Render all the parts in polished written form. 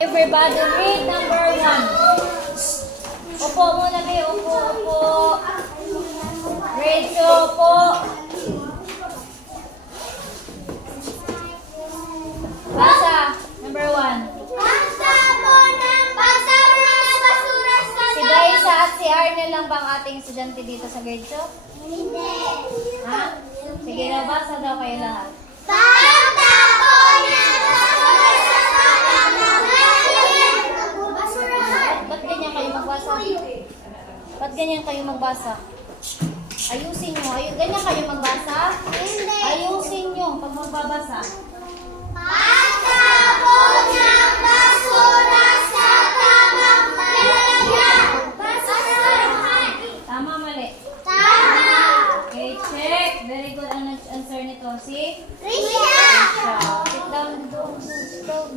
Everybody read number 1. Upo muna kayo. Upo. Grade 2, upo. Basa. Number 1. Basa po ng basura sa Si Daisa at si Arnel lang bang ating estudyante dito sa grade 2? Hindi. Ha? Sige na, basa daw kayo lahat. Basa po ng basurahan. Ba't ganyan kayo magbasa? Ba't ganyan kayo magbasa? Ayusin nyo. Ganyan kayo magbasa? Hindi. Ayusin nyo pag magbabasa. Basa po ng basura sa tamang lalagyan. Basurahan. Tama, mali. Tama. Okay, check. Very good ang answer nito. Si Risha. Sit down. Sit down.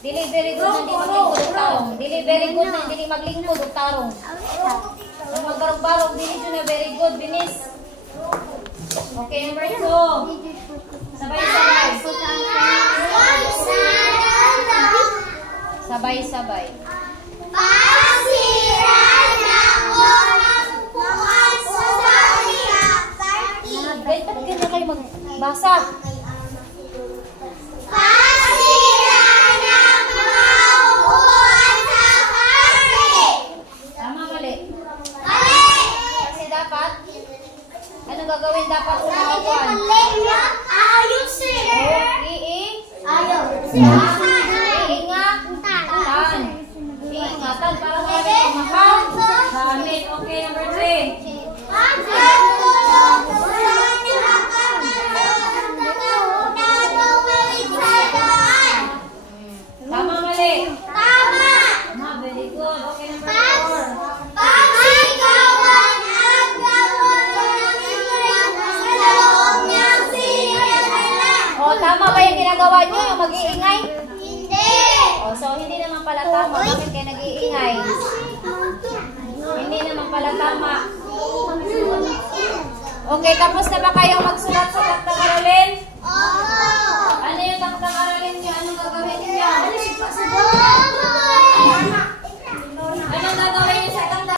Dili very good na hindi maglingkod og tarong. Dili very good na hindi maglingkod og tarong. Ang magbarog-barog, dili dyan na very good. Binis. Okay, number 2. Sabay-sabay. Sabay-sabay. Pasira na ko ng upuan sa party. Ba't ganyan kayo magbasa? Pasira ng mga upuan sa party. Tama, mali. Mali. Kasi dapat, ano gagawin dapat sa mga kuwan? Ayusin. Iingatan para meron mahal. Gamit. Okay, number 3. Tama, mali. Tama. Tama, very good. Okay, number 4. Pagsigawan at gawin ng ilang sa loob niyang sinagalan. O, tama ba yung ginagawa nyo? Yung mag-iingay? Hindi. O, so hindi naman pala tama. Bakit kayo nag-iingay? Hindi naman pala tama. Okay, tapos na ba kayong magsulat-sulat na karole?